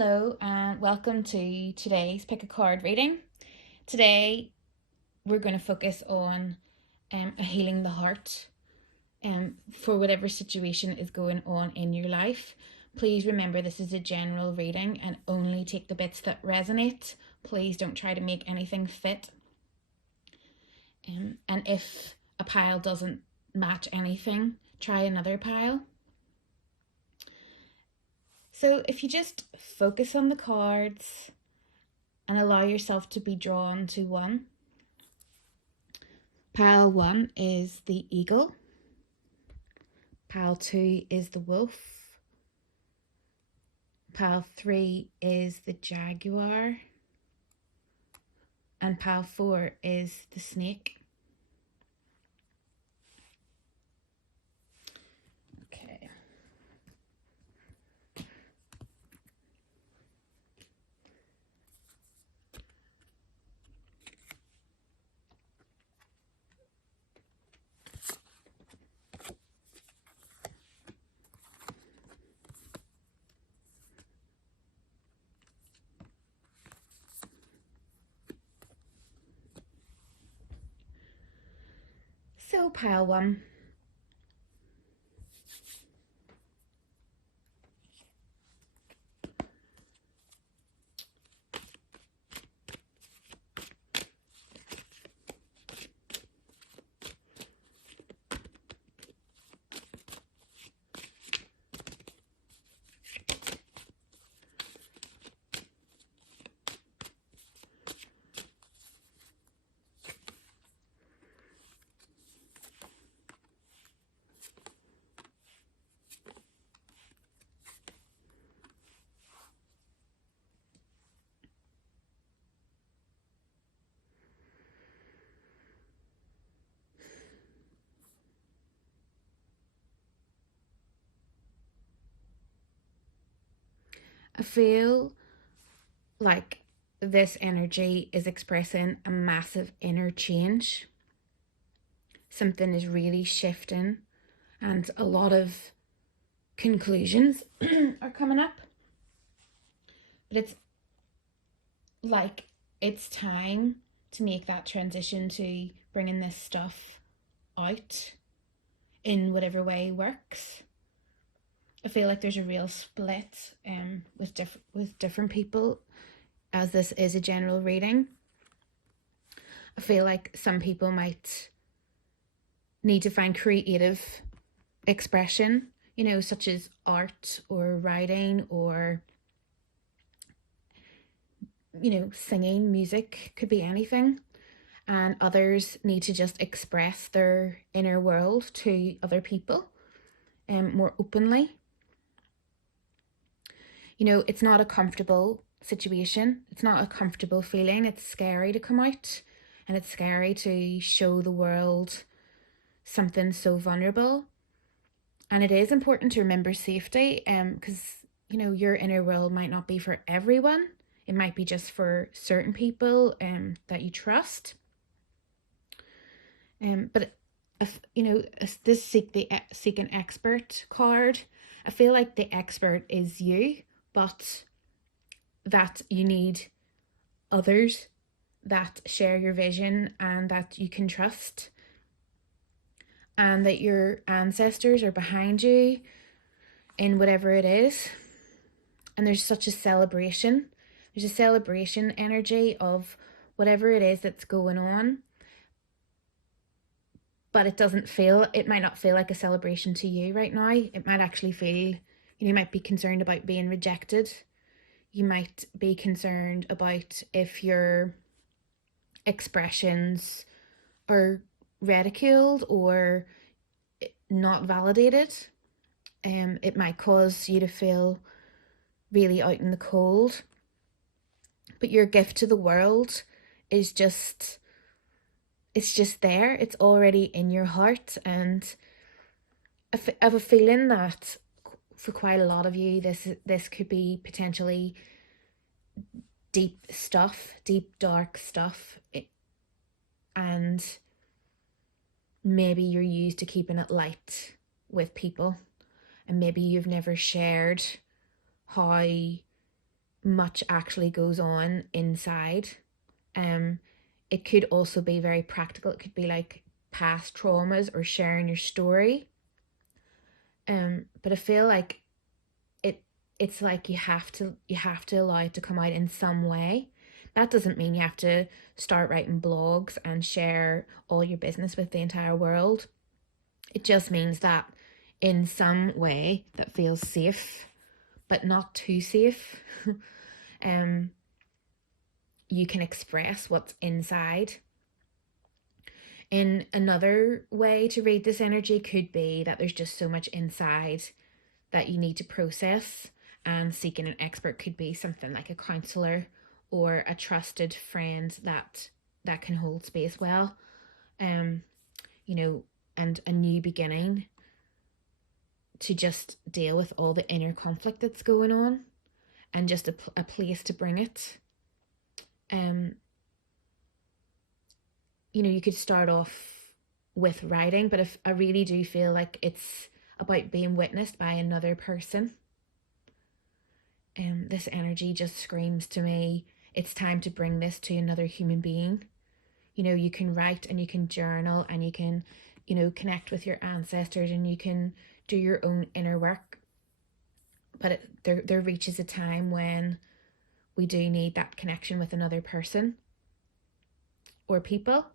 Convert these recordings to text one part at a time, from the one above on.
Hello and welcome to today's Pick a Card reading. Today we're going to focus on healing the heart for whatever situation is going on in your life. Please remember this is a general reading and only take the bits that resonate. Please don't try to make anything fit. And if a pile doesn't match anything, try another pile. So if you just focus on the cards and allow yourself to be drawn to one. Pile 1 is the eagle. Pile 2 is the wolf. Pile 3 is the jaguar. And pile 4 is the snake. Okay. So pile 1. I feel like this energy is expressing a massive inner change. Something is really shifting and a lot of conclusions are coming up. But it's like it's time to make that transition to bringing this stuff out in whatever way works. I feel like there's a real split with different people, as this is a general reading. I feel like some people might need to find creative expression, such as art or writing or singing, music, could be anything. And others need to just express their inner world to other people more openly. It's not a comfortable situation. It's not a comfortable feeling. It's scary to come out, and it's scary to show the world something so vulnerable. And it is important to remember safety, because your inner world might not be for everyone. It might be just for certain people that you trust. But if this seek an expert card, I feel like the expert is you, but that you need others that share your vision and that you can trust, and that your ancestors are behind you in whatever it is. And there's such a celebration. There's a celebration energy of whatever it is that's going on. But it might not feel like a celebration to you right now. It might actually feel, you might be concerned about being rejected. You might be concerned about if your expressions are ridiculed or not validated. It might cause you to feel really out in the cold. But your gift to the world is it's just there. It's already in your heart. And I have a feeling that for quite a lot of you, this could be potentially deep dark stuff, and maybe you're used to keeping it light with people, and maybe you've never shared how much actually goes on inside. Um, it could also be very practical. It could be like past traumas or sharing your story. But I feel like it it's like you have to allow it to come out in some way. That doesn't mean you have to start writing blogs and share all your business with the entire world. It just means that in some way that feels safe, but not too safe. um, you can express what's inside. In another way to read this energy could be that there's just so much inside that you need to process, and seeking an expert could be something like a counselor or a trusted friend that can hold space well. um you know, and a new beginning to just deal with all the inner conflict that's going on, and just a place to bring it. um you could start off with writing, but if I really do feel like it's about being witnessed by another person. This energy just screams to me, it's time to bring this to another human being. You can write and you can journal and you can, connect with your ancestors and you can do your own inner work. But there reaches a time when we do need that connection with another person or people,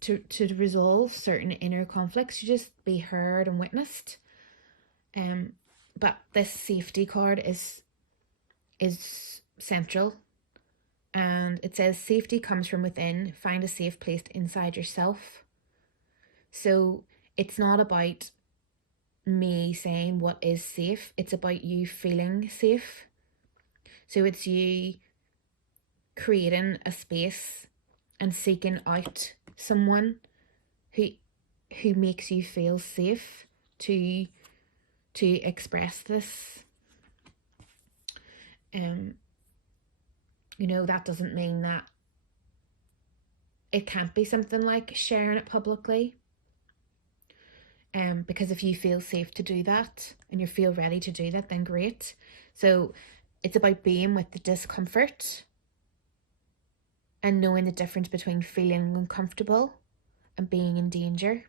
to resolve certain inner conflicts, to just be heard and witnessed. Um, but this safety card is central, and it says safety comes from within. Find a safe place inside yourself. So it's not about me saying what is safe, it's about you feeling safe. So it's you creating a space and seeking out someone who who makes you feel safe to express this. um that doesn't mean that it can't be something like sharing it publicly. Because if you feel safe to do that and you feel ready to do that, then great. So it's about being with the discomfort and knowing the difference between feeling uncomfortable and being in danger.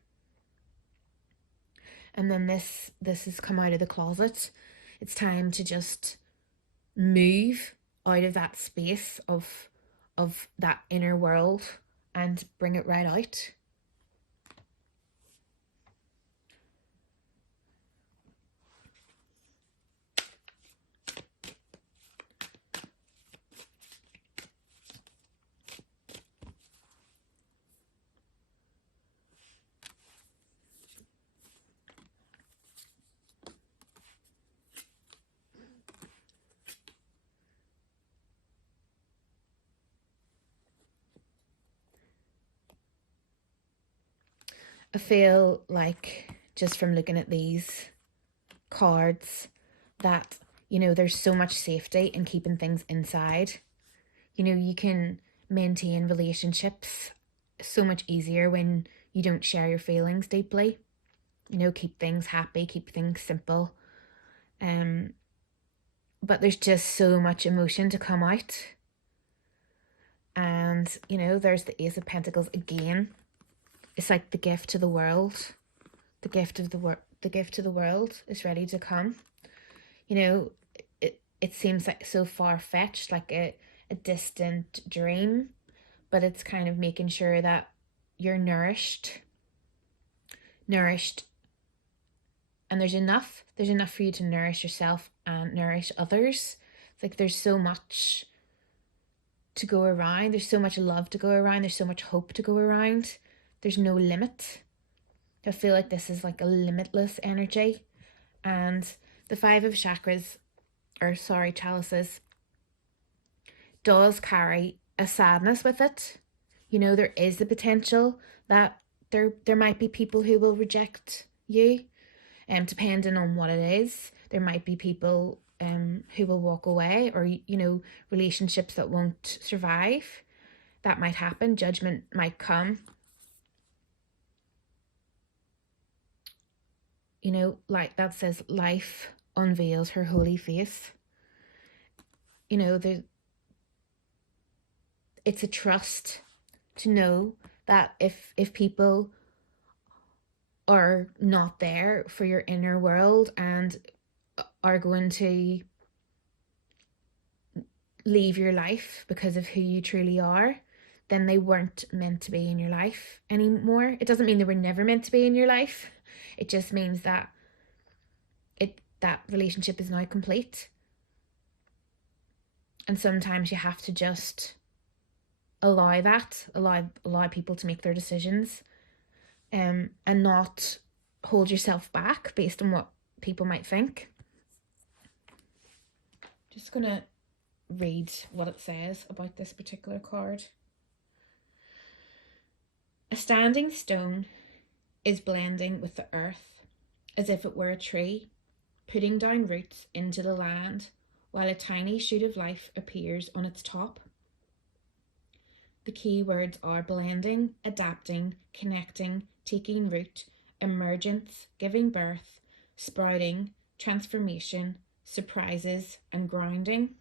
And then this has come out of the closet. It's time to just move out of that space of that inner world and bring it right out. I feel like, just from looking at these cards, that there's so much safety in keeping things inside. You can maintain relationships so much easier when you don't share your feelings deeply. Keep things happy, keep things simple. um but there's just so much emotion to come out. And there's the Ace of Pentacles again. It's like the gift to the world. The gift to the world is ready to come. It seems like so far-fetched, like a distant dream, but it's kind of making sure that you're nourished, and there's enough for you to nourish yourself and nourish others. It's like there's so much to go around, there's so much love to go around, there's so much hope to go around. There's no limit. I feel like this is like a limitless energy. And the Five of Chakras, or sorry, chalices, does carry a sadness with it. There is the potential that there might be people who will reject you, depending on what it is. There might be people who will walk away, or relationships that won't survive. That might happen. Judgment might come. Like that says, life unveils her holy face. you know, it's a trust to know that if people are not there for your inner world and are going to leave your life because of who you truly are, then they weren't meant to be in your life anymore. It doesn't mean they were never meant to be in your life. It just means that that relationship is now complete. And sometimes you have to just allow people to make their decisions, and not hold yourself back based on what people might think. Just gonna read what it says about this particular card. A standing stone is blending with the earth as if it were a tree, putting down roots into the land while a tiny shoot of life appears on its top. The key words are blending, adapting, connecting, taking root, emergence, giving birth, sprouting, transformation, surprises, and grounding.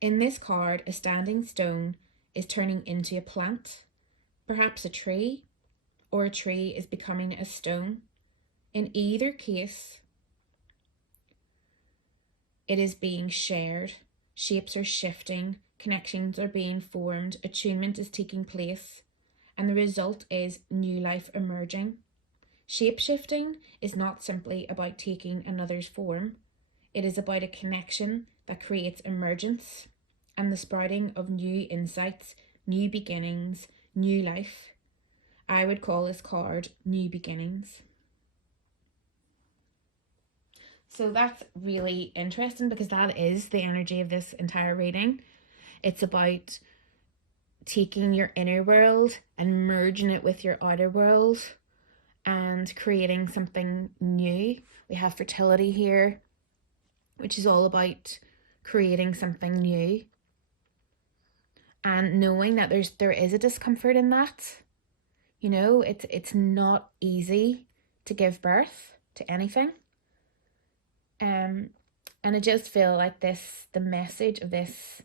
In this card, a standing stone is turning into a plant, perhaps a tree, or a tree is becoming a stone. In either case, it is being shared, shapes are shifting, connections are being formed, attunement is taking place, and the result is new life emerging. Shape-shifting is not simply about taking another's form, it is about a connection that creates emergence and the sprouting of new insights, new beginnings, new life. I would call this card New Beginnings. So that's really interesting because that is the energy of this entire reading. It's about taking your inner world and merging it with your outer world and creating something new. We have fertility here, which is all about creating something new and knowing that there is a discomfort in that. You know, it's not easy to give birth to anything. And I just feel like the message of this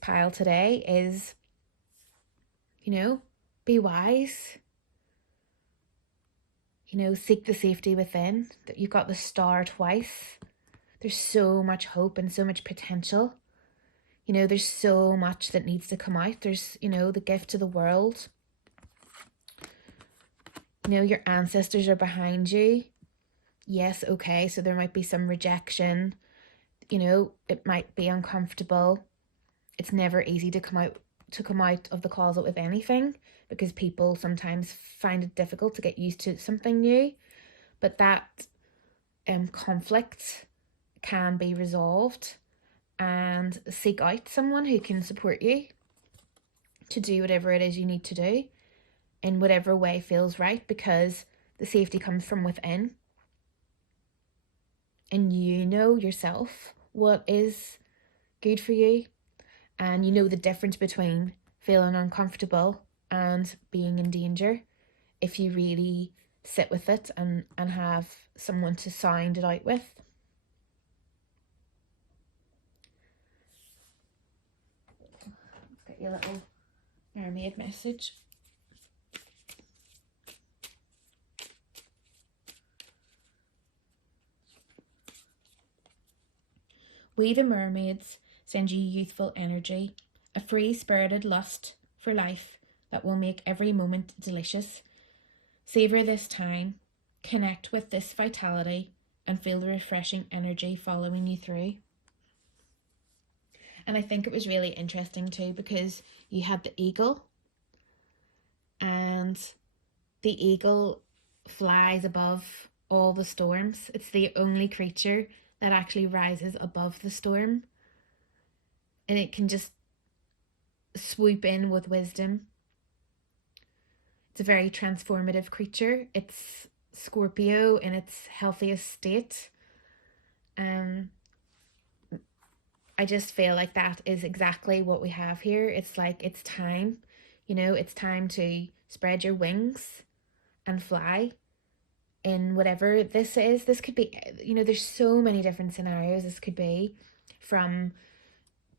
pile today is, you know, be wise. You know, seek the safety within. That you've got the star twice. There's so much hope and so much potential. You know, there's so much that needs to come out. There's, you know, the gift to the world. You know, your ancestors are behind you. Yes, okay, so there might be some rejection. You know, it might be uncomfortable. It's never easy to come out of the closet with anything because people sometimes find it difficult to get used to something new. But that conflict can be resolved, and seek out someone who can support you to do whatever it is you need to do in whatever way feels right, because the safety comes from within. And you know yourself what is good for you, and you know the difference between feeling uncomfortable and being in danger if you really sit with it and have someone to sound it out with. Get your little mermaid message. We the mermaids send you youthful energy, a free-spirited lust for life that will make every moment delicious. Savor this time, connect with this vitality, and feel the refreshing energy following you through. And I think it was really interesting too because you had the eagle, and the eagle flies above all the storms. It's the only creature that actually rises above the storm, and it can just swoop in with wisdom. It's a very transformative creature. It's Scorpio in its healthiest state. I just feel like that is exactly what we have here. It's like, it's time, you know, it's time to spread your wings and fly. in whatever this is. This could be, there's so many different scenarios this could be, from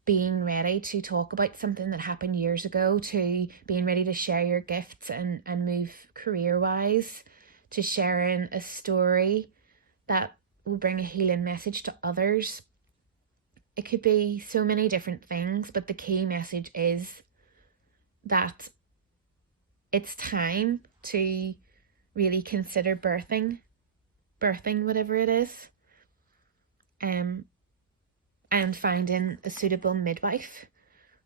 being ready to talk about something that happened years ago, to being ready to share your gifts and move career wise, to sharing a story that will bring a healing message to others. It could be so many different things, but the key message is that it's time to really consider birthing whatever it is, um, and finding a suitable midwife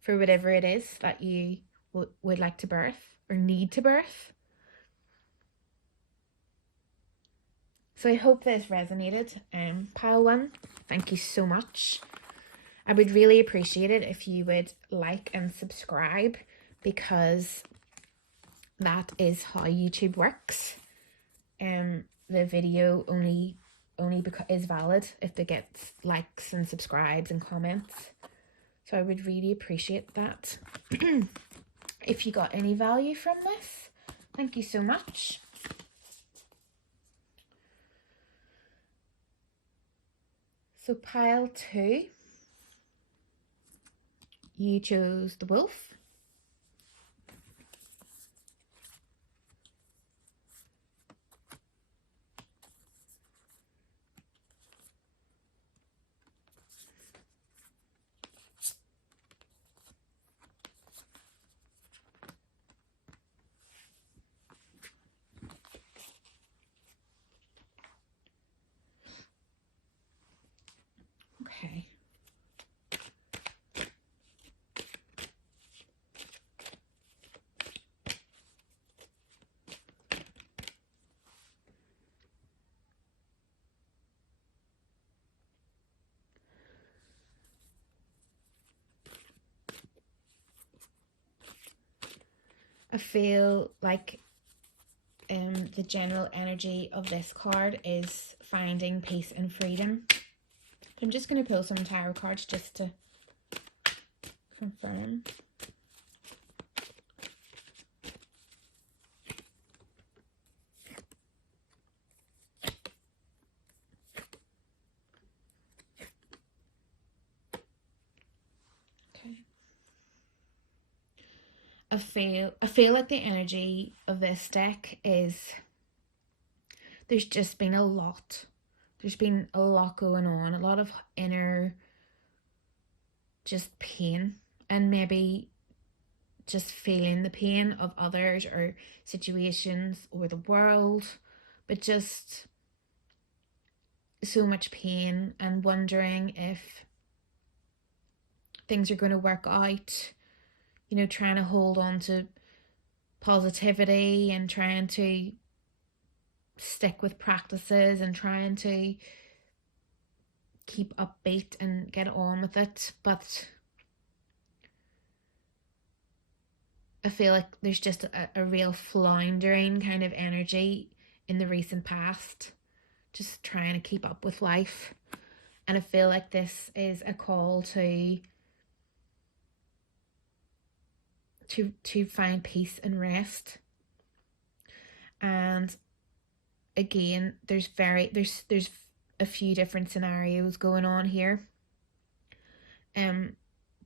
for whatever it is that you would like to birth or need to birth. So I hope this resonated. Pile one, thank you so much. I would really appreciate it if you would like and subscribe, because that is how YouTube works. The video only is valid if it gets likes and subscribes and comments. So I would really appreciate that. If you got any value from this, thank you so much. So pile two, you chose the wolf. Okay. I feel like the general energy of this card is finding peace and freedom. I'm just going to pull some tarot cards just to confirm. Okay. I feel like the energy of this deck is, there's just been a lot. There's been a lot going on, a lot of inner just pain, and maybe just feeling the pain of others or situations or the world, but just so much pain and wondering if things are going to work out, trying to hold on to positivity and trying to stick with practices and trying to keep upbeat and get on with it. But I feel like there's just a real floundering kind of energy in the recent past, just trying to keep up with life. And I feel like this is a call to find peace and rest. And again, there's a few different scenarios going on here. But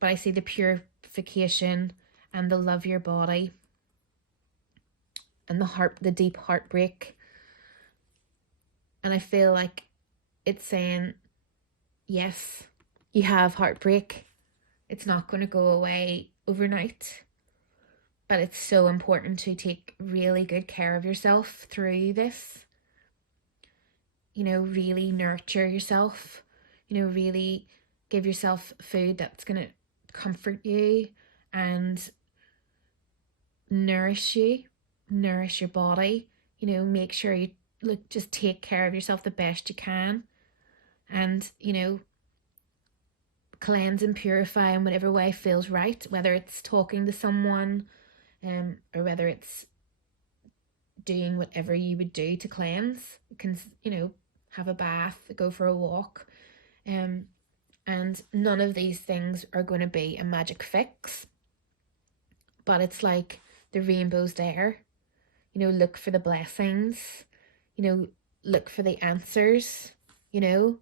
I see the purification and the love your body and the deep heartbreak. And I feel like it's saying, yes, you have heartbreak. It's not going to go away overnight. But it's so important to take really good care of yourself through this. Really nurture yourself. Really give yourself food that's going to comfort you and nourish your body. Make sure you just take care of yourself the best you can, and cleanse and purify in whatever way feels right, whether it's talking to someone, or whether it's doing whatever you would do to cleanse. You can have a bath, go for a walk, and none of these things are going to be a magic fix, but it's like the rainbow's there. Look for the blessings. look for the answers, you know,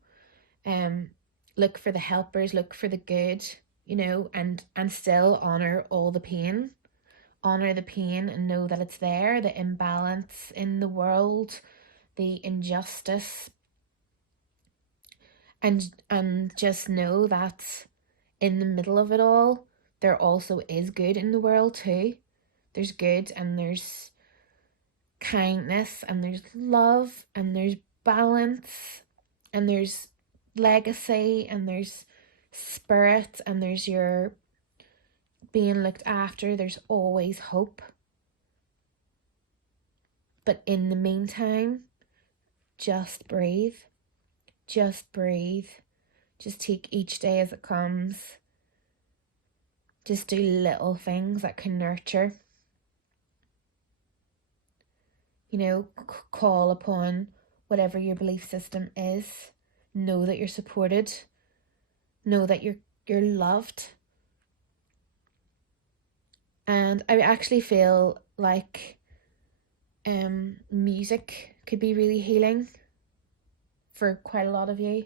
um, look for the helpers, look for the good, and still honor all the pain. Honor the pain and know that it's there, the imbalance in the world, the injustice, and just know that in the middle of it all, there also is good in the world too. There's good, and there's kindness, and there's love, and there's balance, and there's legacy, and there's spirit, and there's your being looked after. There's always hope. But in the meantime, just breathe. Just breathe. Just take each day as it comes. Just do little things that can nurture. Call upon whatever your belief system is. Know that you're supported. Know that you're loved. And I actually feel like music could be really healing for quite a lot of you.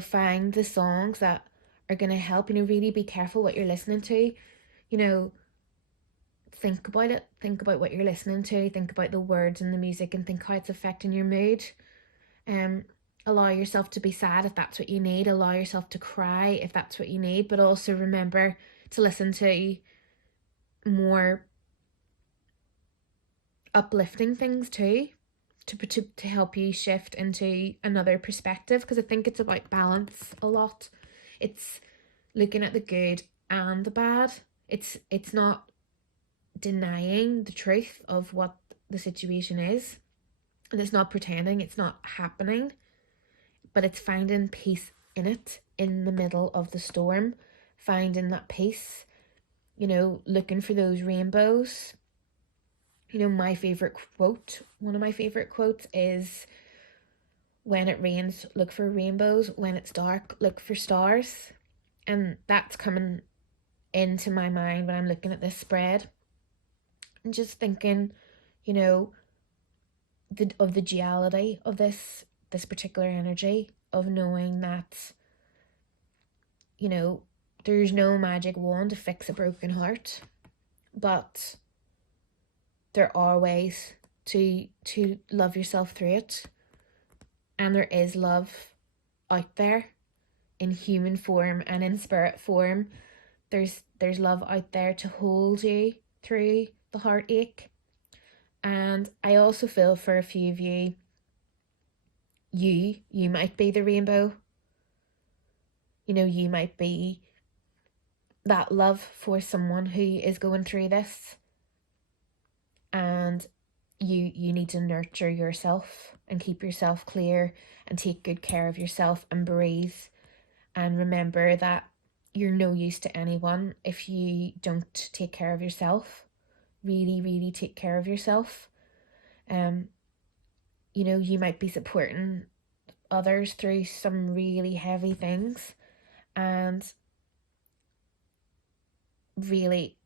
Find the songs that are going to help. Really be careful what you're listening to. Think about it. Think about what you're listening to. Think about the words and the music, and think how it's affecting your mood. Allow yourself to be sad if that's what you need. Allow yourself to cry if that's what you need. But also remember to listen to more uplifting things too, to help you shift into another perspective, because I think it's about balance a lot. It's looking at the good and the bad. It's not denying the truth of what the situation is, and it's not pretending it's not happening, but it's finding peace in it, in the middle of the storm, finding that peace, looking for those rainbows. My favorite quote, one of my favorite quotes is, when it rains, look for rainbows. When it's dark, look for stars. And that's coming into my mind when I'm looking at this spread. And just thinking, of the duality of this particular energy, of knowing that, there's no magic wand to fix a broken heart, but there are ways to love yourself through it. And there is love out there in human form and in spirit form. There's love out there to hold you through the heartache. And I also feel for a few of you, you might be the rainbow. You might be that love for someone who is going through this. And you need to nurture yourself and keep yourself clear and take good care of yourself and breathe, and remember that you're no use to anyone if you don't take care of yourself. Really, really take care of yourself. You might be supporting others through some really heavy things, and really,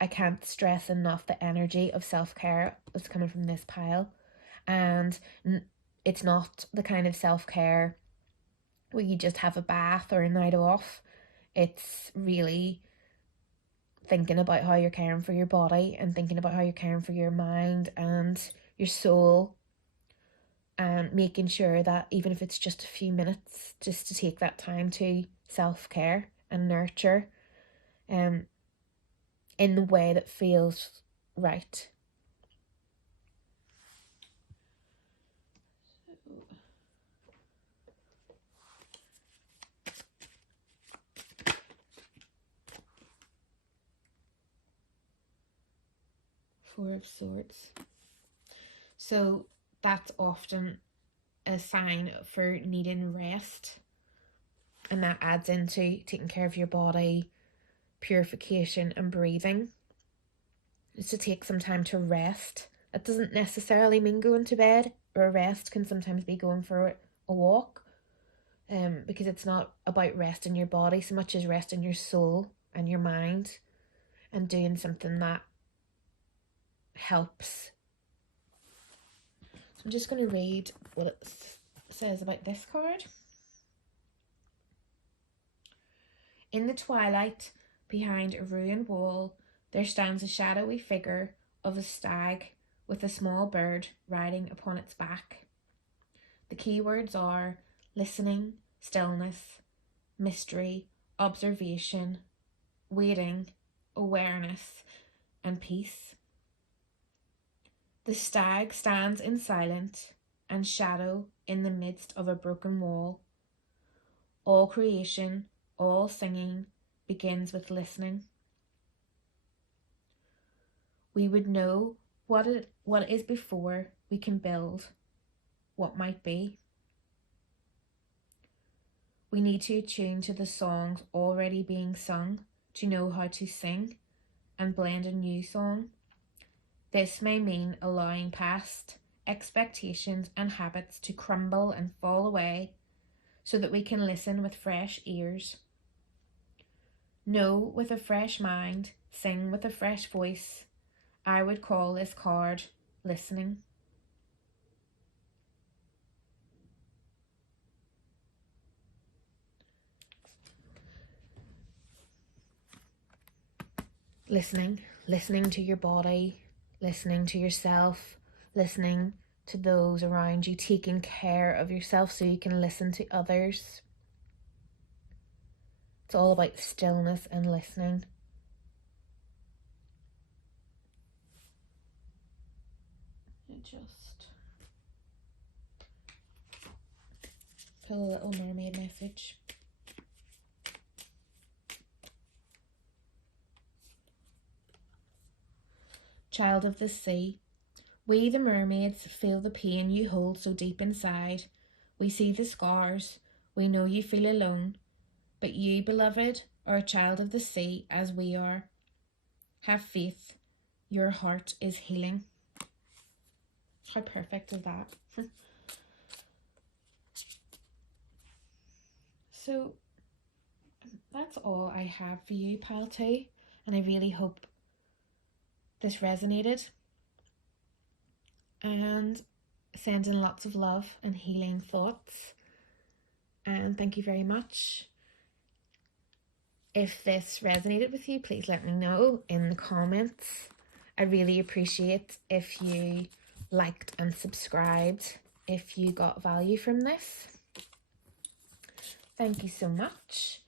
I can't stress enough the energy of self-care that's coming from this pile. And it's not the kind of self-care where you just have a bath or a night off. It's really thinking about how you're caring for your body, and thinking about how you're caring for your mind and your soul, and making sure that even if it's just a few minutes, just to take that time to self-care and nurture in the way that feels right. Four of Swords. So that's often a sign for needing rest, and that adds into taking care of your body, purification, and breathing. Is to take some time to rest. That doesn't necessarily mean going to bed, or rest can sometimes be going for a walk, because it's not about resting your body so much as resting your soul and your mind, and doing something that helps I'm just going to read what it says about this card. In the twilight, behind a ruined wall, there stands a shadowy figure of a stag with a small bird riding upon its back. The keywords are listening, stillness, mystery, observation, waiting, awareness, and peace. The stag stands in silence and shadow in the midst of a broken wall. All creation, all singing begins with listening. We would know what is before we can build what might be. We need to attune to the songs already being sung to know how to sing and blend a new song. This may mean allowing past expectations and habits to crumble and fall away so that we can listen with fresh ears. Know with a fresh mind, sing with a fresh voice. I would call this card listening. Listening to your body, listening to yourself, listening to those around you, taking care of yourself so you can listen to others. It's all about stillness and listening. Just pull a little mermaid message. Child of the sea, we the mermaids feel the pain you hold so deep inside. We see the scars, we know you feel alone, but you, beloved, are a child of the sea as we are. Have faith, your heart is healing. How perfect is that? So that's all I have for you, Pal 2, and I really hope this resonated. And sending lots of love and healing thoughts. And thank you very much. If this resonated with you, please let me know in the comments. I really appreciate if you liked and subscribed if you got value from this. Thank you so much.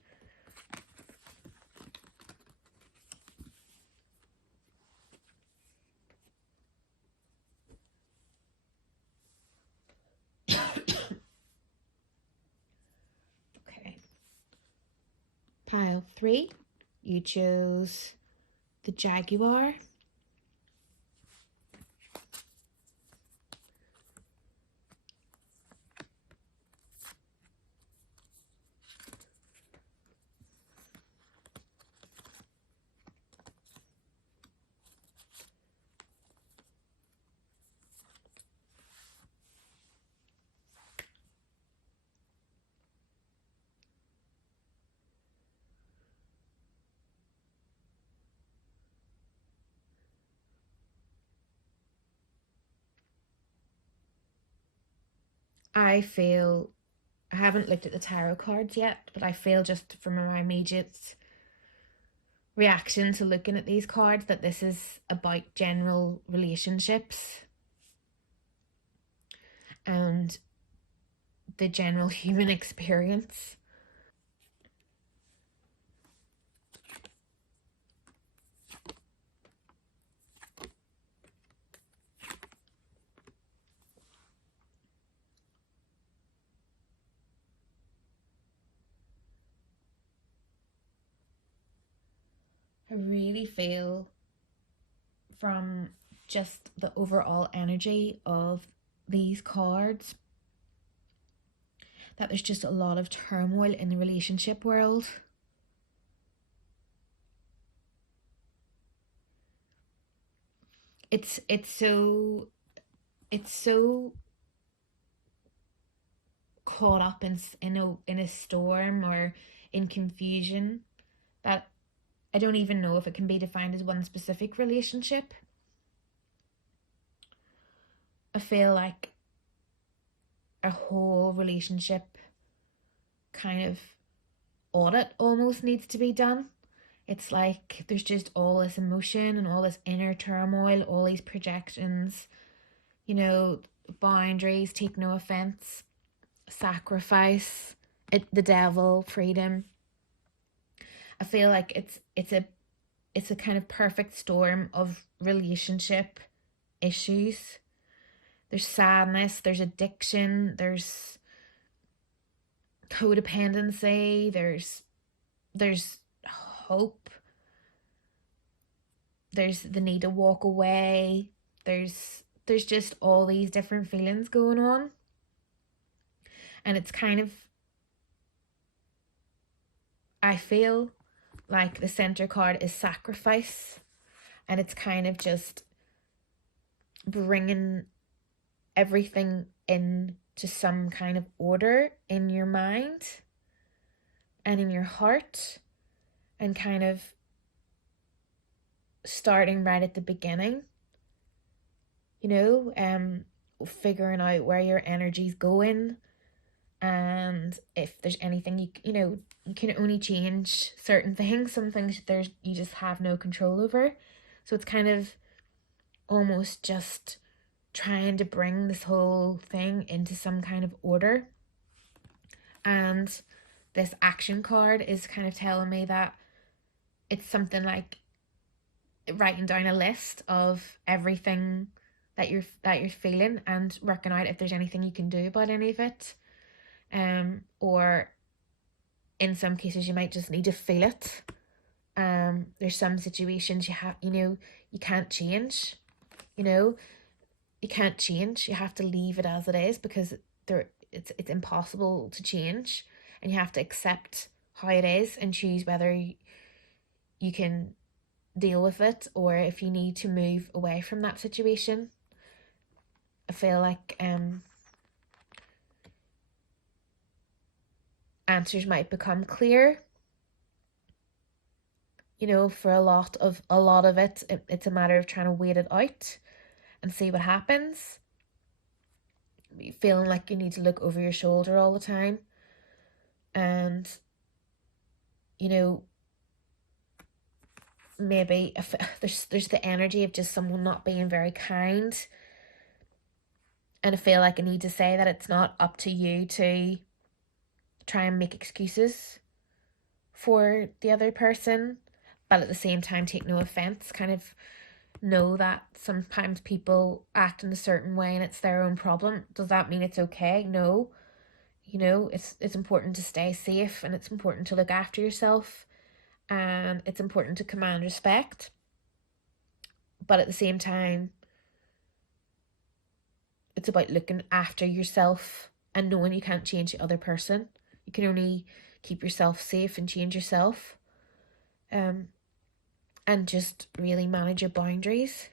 Okay. Pile 3, you chose the Jaguar. I haven't looked at the tarot cards yet, but I feel just from my immediate reaction to looking at these cards that this is about general relationships and the general human experience. I really feel from just the overall energy of these cards that there's just a lot of turmoil in the relationship world. It's so caught up in a storm or in confusion that I don't even know if it can be defined as one specific relationship. I feel like a whole relationship kind of audit almost needs to be done. It's like there's just all this emotion and all this inner turmoil, all these projections, you know, boundaries, take no offense, sacrifice, the devil, freedom. I feel like it's a kind of perfect storm of relationship issues. There's sadness, there's addiction, there's codependency, there's hope, there's the need to walk away, there's just all these different feelings going on. And it's kind of, I feel like the center card is sacrifice, and it's kind of just bringing everything in to some kind of order in your mind and in your heart, and kind of starting right at the beginning, figuring out where your energy's going, and if there's anything you can only change certain things. Some things you just have no control over. So it's kind of almost just trying to bring this whole thing into some kind of order. And this action card is kind of telling me that it's something like writing down a list of everything that you're feeling, and working out if there's anything you can do about any of it. Or in some cases you might just need to feel it. There's some situations you can't change. You can't change. You have to leave it as it is, because it's impossible to change, and you have to accept how it is and choose whether you can deal with it, or if you need to move away from that situation. I feel like answers might become clear. For a lot of it, it's a matter of trying to wait it out and see what happens. Feeling like you need to look over your shoulder all the time, and maybe if there's the energy of just someone not being very kind, and I feel like I need to say that it's not up to you to try and make excuses for the other person, but at the same time take no offense. Kind of know that sometimes people act in a certain way and it's their own problem. Does that mean it's okay? No. It's important to stay safe, and it's important to look after yourself, and it's important to command respect. But at the same time, it's about looking after yourself and knowing you can't change the other person. You can only keep yourself safe and change yourself. And just really manage your boundaries.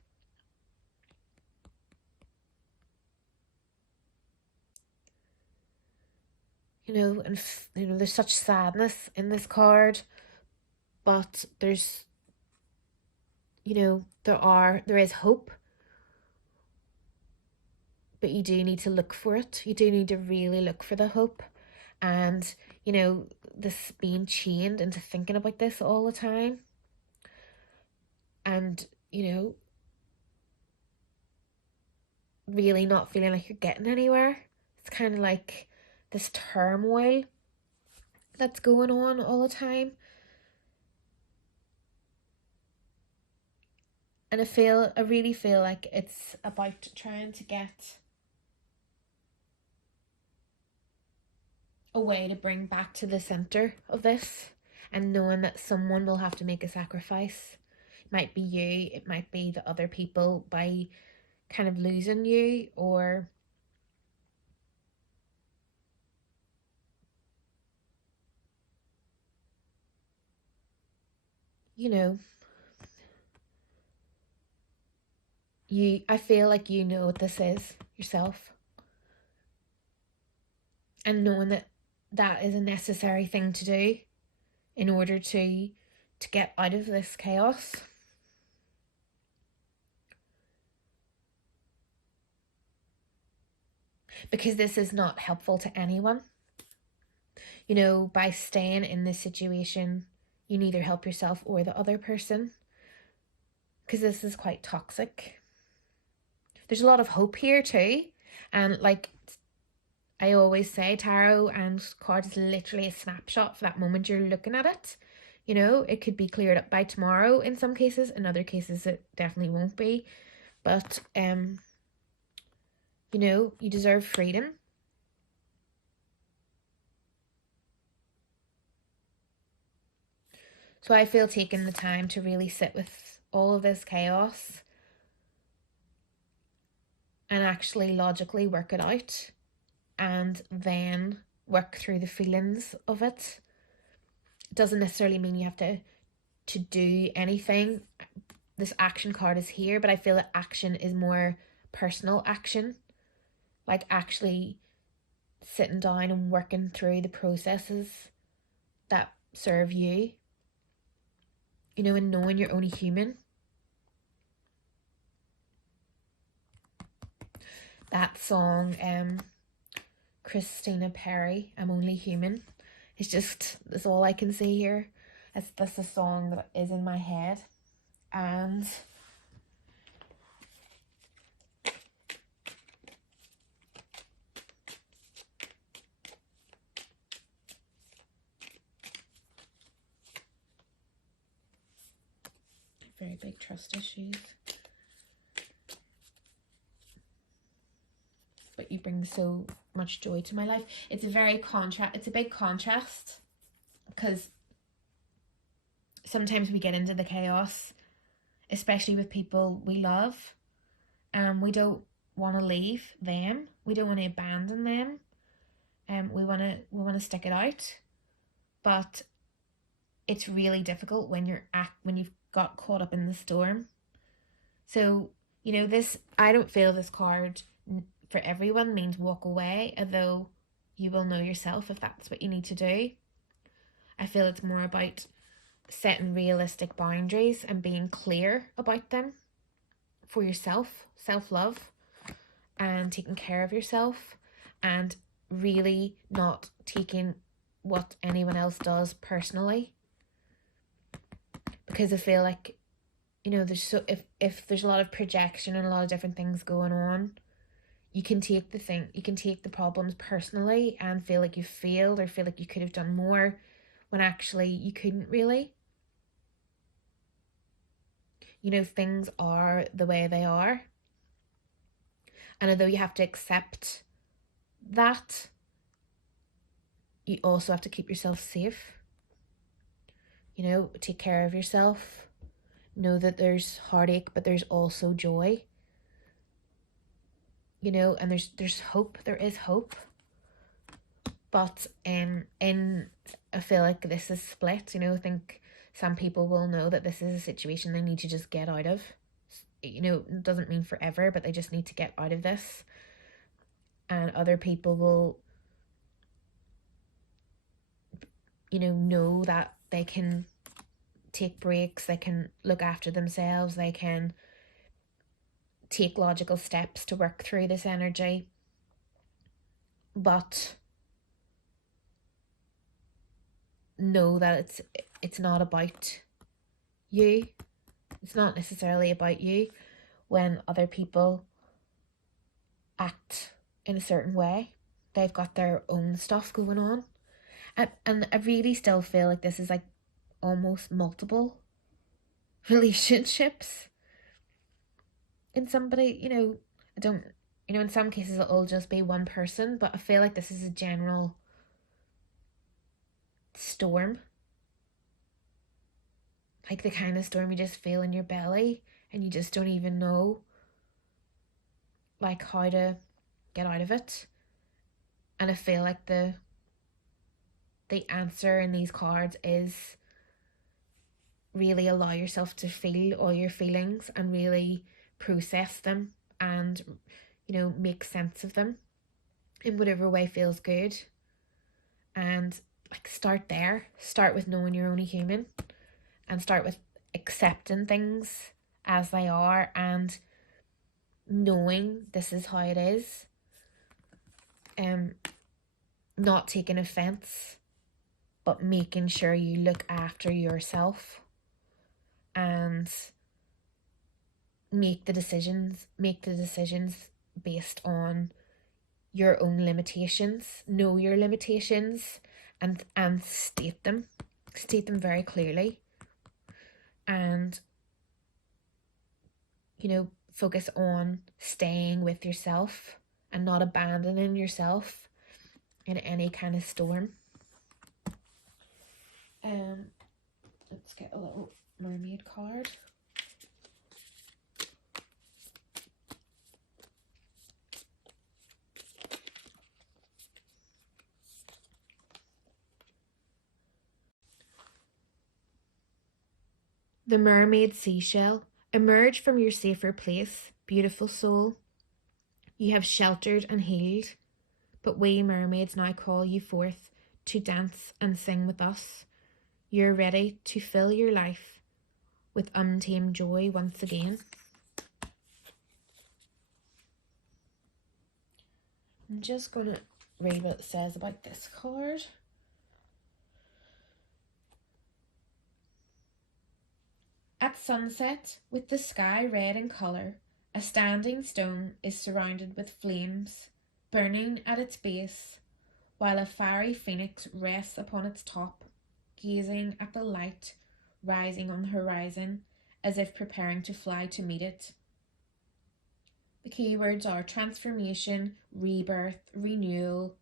And there's such sadness in this card, but there is hope. But you do need to look for it. You do need to really look for the hope. And this being chained into thinking about this all the time, and really not feeling like you're getting anywhere. It's kind of like this turmoil that's going on all the time. And I really feel like it's about trying to get a way to bring back to the center of this, and knowing that someone will have to make a sacrifice. It might be you, it might be the other people, by kind of losing you, or I feel like you know what this is yourself, and knowing that that is a necessary thing to do in order to get out of this chaos. because this is not helpful to anyone. You know, by staying in this situation, you neither help yourself or the other person, because this is quite toxic. There's a lot of hope here too. And like I always say, tarot and cards is literally a snapshot for that moment you're looking at it. You know, it could be cleared up by tomorrow in some cases, in other cases it definitely won't be. But you know, you deserve freedom. So I feel taking the time to really sit with all of this chaos and actually logically work it out, and then work through the feelings of it. It doesn't necessarily mean you have to do anything. This action card is here, but I feel that action is more personal action, like actually sitting down and working through the processes that serve you, you know, and knowing you're only human. That song, Christina Perri, I'm Only Human, it's just, that's all I can see here. That's a song that is in my head. And very big trust issues. But you bring so much joy to my life. It's a big contrast, because sometimes we get into the chaos, especially with people we love, and we don't want to leave them. We don't want to abandon them. We want to stick it out. But it's really difficult when you've got caught up in the storm. So, you know, this, I don't feel this card for everyone means walk away, although you will know yourself if that's what you need to do. I feel it's more about setting realistic boundaries and being clear about them for yourself, self-love, and taking care of yourself, and really not taking what anyone else does personally. Because I feel like, you know, if there's a lot of projection and a lot of different things going on, you can take the problems personally and feel like you failed, or feel like you could have done more, when actually you couldn't really. You know, things are the way they are. And although you have to accept that, you also have to keep yourself safe. You know, take care of yourself. Know that there's heartache, but there's also joy. You know, and there's hope. There is hope. But I feel like this is split. You know, I think some people will know that this is a situation they need to just get out of. You know, it doesn't mean forever, but they just need to get out of this. And other people will, you know that they can take breaks, they can look after themselves, they can take logical steps to work through this energy. But know that it's not about you. It's not necessarily about you when other people act in a certain way. They've got their own stuff going on. And I really still feel like this is like almost multiple relationships in somebody. You know, I don't, you know, in some cases it'll just be one person, but I feel like this is a general storm. Like the kind of storm you just feel in your belly and you just don't even know like how to get out of it. And I feel like the answer in these cards is really allow yourself to feel all your feelings and really process them, and, you know, make sense of them in whatever way feels good. And like start there. Start with knowing you're only human, and start with accepting things as they are, and knowing this is how it is. not taking offense, but making sure you look after yourself and make the decisions based on your own limitations. Know your limitations and state them very clearly, and focus on staying with yourself and not abandoning yourself in any kind of storm. Let's get a little mermaid card. The mermaid seashell. Emerge from your safer place, beautiful soul. You have sheltered and healed, but we mermaids now call you forth to dance and sing with us. You're ready to fill your life with untamed joy once again. I'm just going to read what it says about this card. At sunset, with the sky red in colour, a standing stone is surrounded with flames, burning at its base, while a fiery phoenix rests upon its top, gazing at the light rising on the horizon as if preparing to fly to meet it. The keywords are transformation, rebirth, renewal,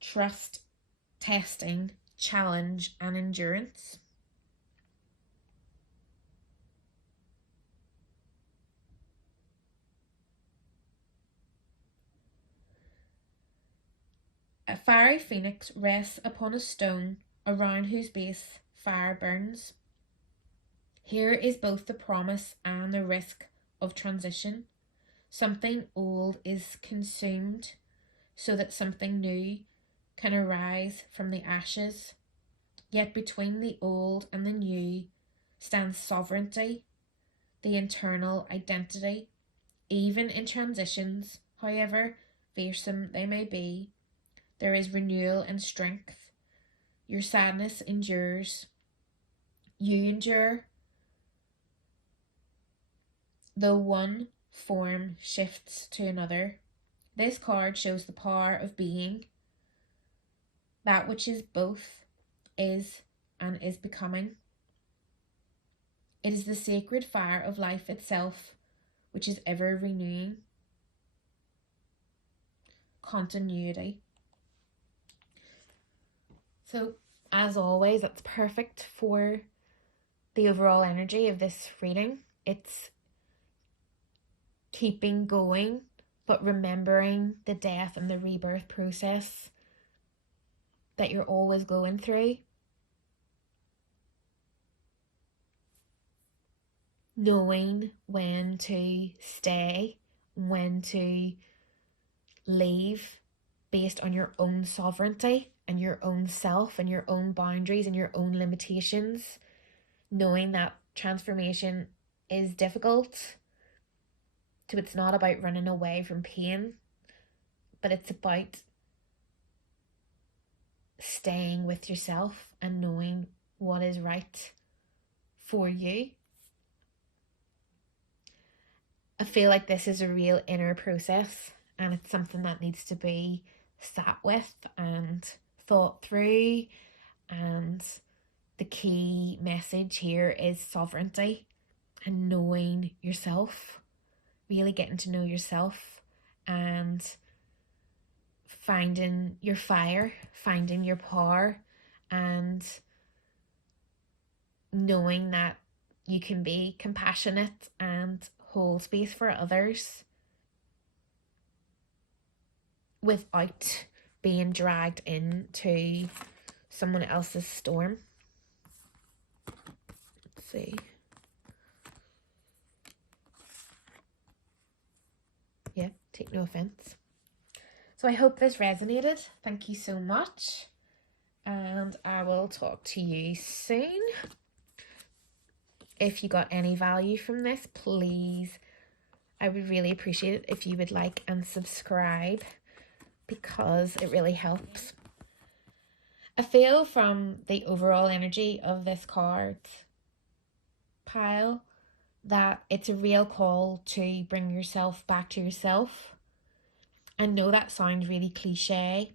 trust, testing, challenge, and endurance. A fiery phoenix rests upon a stone around whose base fire burns. Here is both the promise and the risk of transition. Something old is consumed so that something new can arise from the ashes. Yet between the old and the new stands sovereignty, the internal identity. Even in transitions, however fearsome they may be, there is renewal and strength. Your sadness endures. You endure. Though one form shifts to another. This card shows the power of being. That which is both is and is becoming. It is the sacred fire of life itself, which is ever renewing. Continuity. So, as always, that's perfect for the overall energy of this reading. It's keeping going, but remembering the death and the rebirth process that you're always going through. Knowing when to stay, when to leave based on your own sovereignty and your own self and your own boundaries and your own limitations. Knowing that transformation is difficult. So it's not about running away from pain, but it's about staying with yourself and knowing what is right for you. I feel like this is a real inner process, and it's something that needs to be sat with and thought through. And the key message here is sovereignty and knowing yourself, really getting to know yourself and finding your fire, finding your power, and knowing that you can be compassionate and hold space for others without being dragged into someone else's storm. Let's see. Yeah, take no offense. So I hope this resonated. Thank you so much. And I will talk to you soon. If you got any value from this, please, I would really appreciate it if you would like and subscribe. because it really helps. I feel from the overall energy of this card pile that it's a real call to bring yourself back to yourself. I know that sounds really cliche,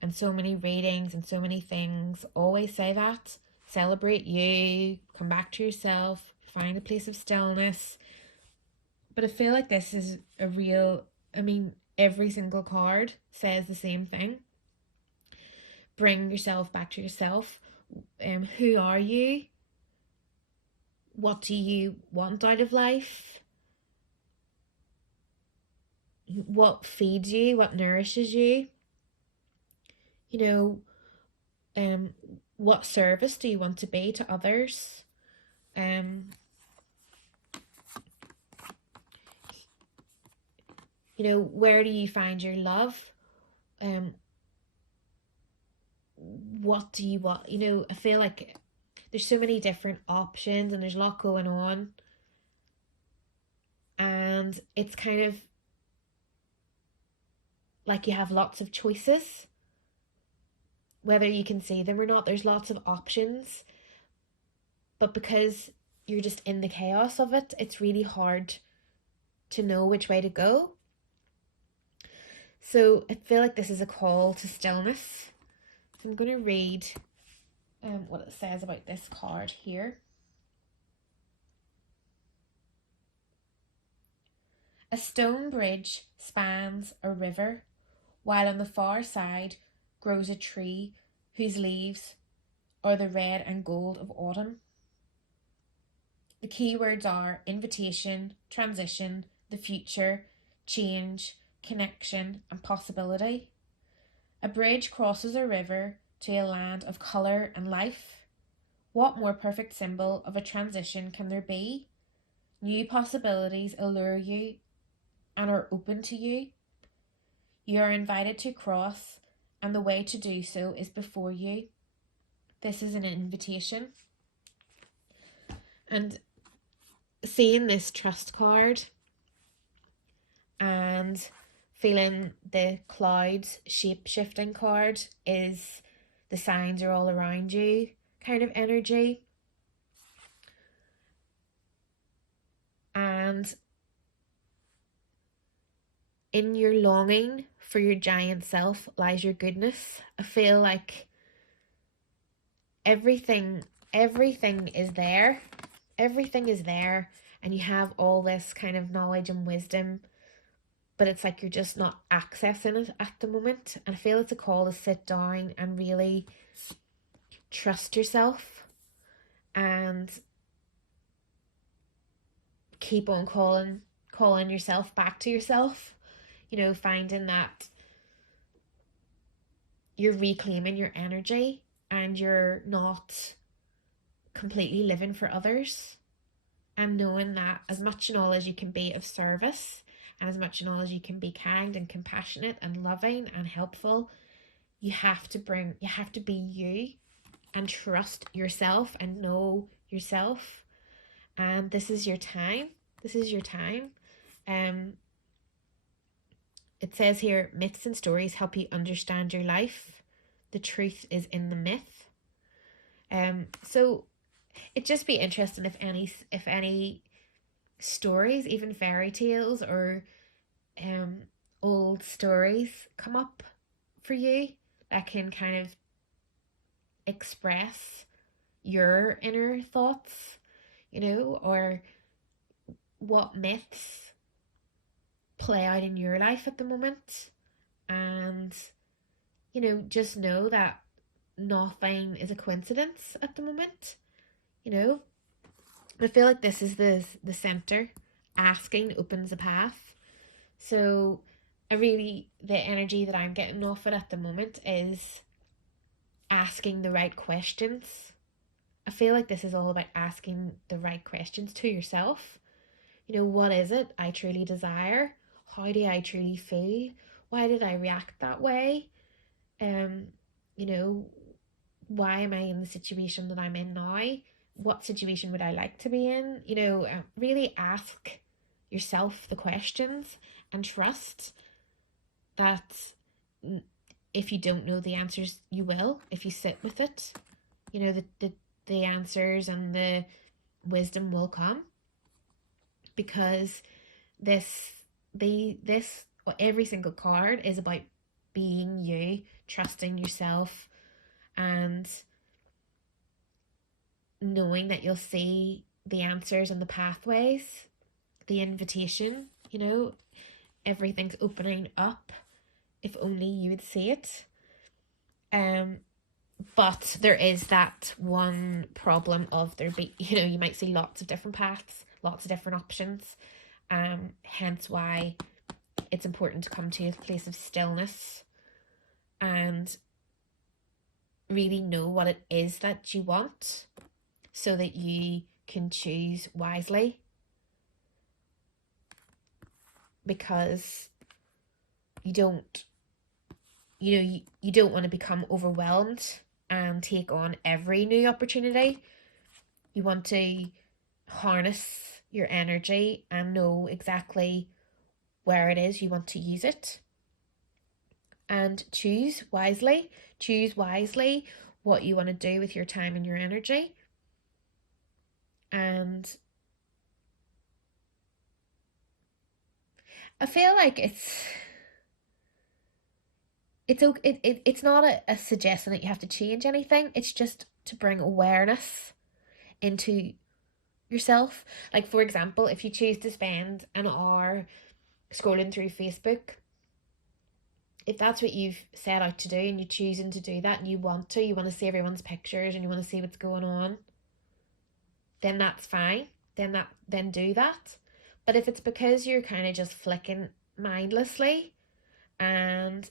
and so many readings and so many things always say that. Celebrate you, come back to yourself, find a place of stillness. But I feel like this is a real, I mean, every single card says the same thing. Bring yourself back to yourself. Who are you? What do you want out of life? What feeds you? What nourishes you? You know, um, what service do you want to be to others? Um, where do you find your love? Um, what do you want? I feel like there's so many different options and there's a lot going on. And it's kind of like you have lots of choices. Whether you can see them or not, there's lots of options. But because you're just in the chaos of it, it's really hard to know which way to go. So I feel like this is a call to stillness. So I'm going to read what it says about this card here. A stone bridge spans a river, while on the far side grows a tree whose leaves are the red and gold of autumn. The key words are invitation, transition, the future, change, connection, and possibility. A bridge crosses a river to a land of colour and life. What more perfect symbol of a transition can there be? New possibilities allure you and are open to you. You are invited to cross, and the way to do so is before you. This is an invitation. And seeing this trust card and feeling the clouds shape-shifting card is the signs are all around you kind of energy. And in your longing for your giant self lies your goodness. I feel like everything is there. Everything is there, and you have all this kind of knowledge and wisdom, but it's like you're just not accessing it at the moment. And I feel it's a call to sit down and really trust yourself and keep on calling yourself back to yourself. Finding that you're reclaiming your energy and you're not completely living for others, and knowing that as much and all as you can be of service and as much and all as you can be kind and compassionate and loving and helpful, you have to be you and trust yourself and know yourself. And this is your time. It says here, myths and stories help you understand your life. The truth is in the myth. So it'd just be interesting if any stories, even fairy tales or old stories come up for you that can kind of express your inner thoughts, or what myths play out in your life at the moment. And just know that nothing is a coincidence at the moment. I feel like this is the center. Asking opens a path. So the energy that I'm getting off it at the moment is asking the right questions. I feel like this is all about asking the right questions to yourself. What is it I truly desire? How do I truly feel? Why did I react that way? Why am I in the situation that I'm in now? What situation would I like to be in? Really ask yourself the questions and trust that if you don't know the answers, you will if you sit with it. You know, the answers and the wisdom will come, because this this every single card is about being you, trusting yourself, and knowing that you'll see the answers and the pathways, the invitation, you know, everything's opening up if only you would see it. Um, but there is that one problem of there be, you know, you might see lots of different paths, lots of different options. Hence why it's important to come to a place of stillness and really know what it is that you want, so that you can choose wisely. Because you don't, you don't want to become overwhelmed and take on every new opportunity. You want to harness your energy and know exactly where it is you want to use it, and choose wisely. Choose wisely what you want to do with your time and your energy. And I feel like it's not a suggestion that you have to change anything. It's just to bring awareness into yourself. Like, for example, if you choose to spend an hour scrolling through Facebook, if that's what you've set out to do and you're choosing to do that and you want to see everyone's pictures and you want to see what's going on, then that's fine. Then do that. But if it's because you're kind of just flicking mindlessly, and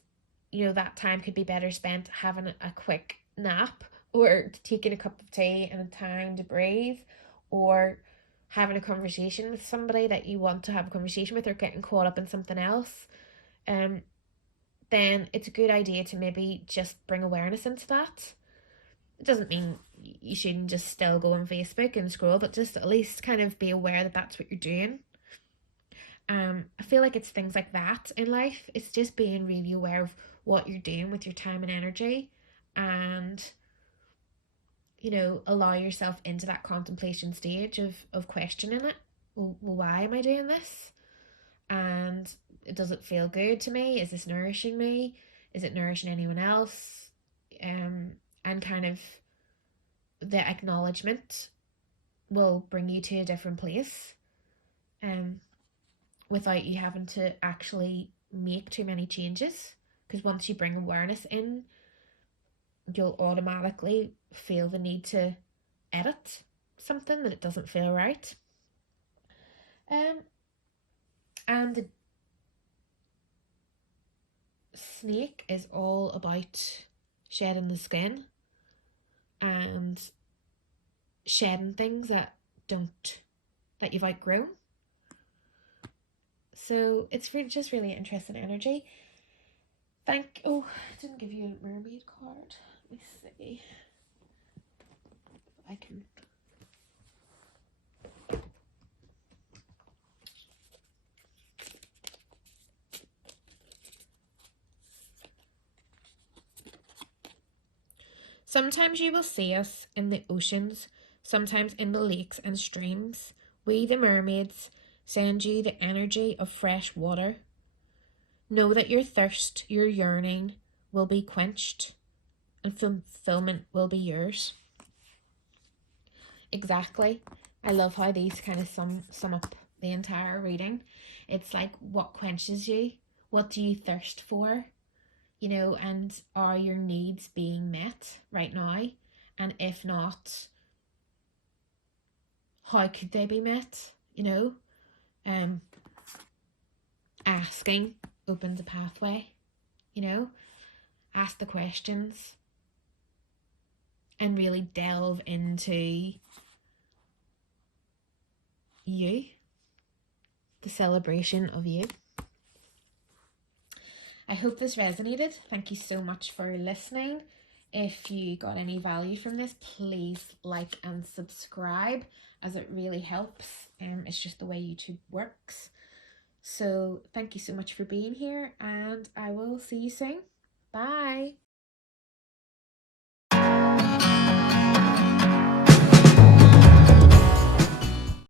you know that time could be better spent having a quick nap, or taking a cup of tea and a time to breathe, or having a conversation with somebody that you want to have a conversation with, or getting caught up in something else, um, then it's a good idea to maybe just bring awareness into that. It doesn't mean you shouldn't just still go on Facebook and scroll, but just at least kind of be aware that that's what you're doing. I feel like it's things like that in life. It's just being really aware of what you're doing with your time and energy, and you know, allow yourself into that contemplation stage of questioning it. Well, why am I doing this? And does it feel good to me? Is this nourishing me? Is it nourishing anyone else? Um, and kind of the acknowledgement will bring you to a different place. Um, without you having to actually make too many changes. Because once you bring awareness in, you'll automatically feel the need to edit something that it doesn't feel right. Um, and the snake is all about shedding the skin and shedding things that don't that you've outgrown. So it's really, just really interesting energy. Oh, I didn't give you a mermaid card. Let me see. I can. Sometimes you will see us in the oceans, sometimes in the lakes and streams. We, the mermaids, send you the energy of fresh water. Know that your thirst, your yearning will be quenched, and fulfillment will be yours. Exactly. I love how these kind of sum up the entire reading. It's like, what quenches you? What do you thirst for? You know, and are your needs being met right now? And if not, how could they be met? You know, um, asking opens a pathway. You know, ask the questions and really delve into you, the celebration of you. I hope this resonated. Thank you so much for listening. If you got any value from this, please like and subscribe, as it really helps. It's just the way YouTube works. So thank you so much for being here, and I will see you soon. Bye.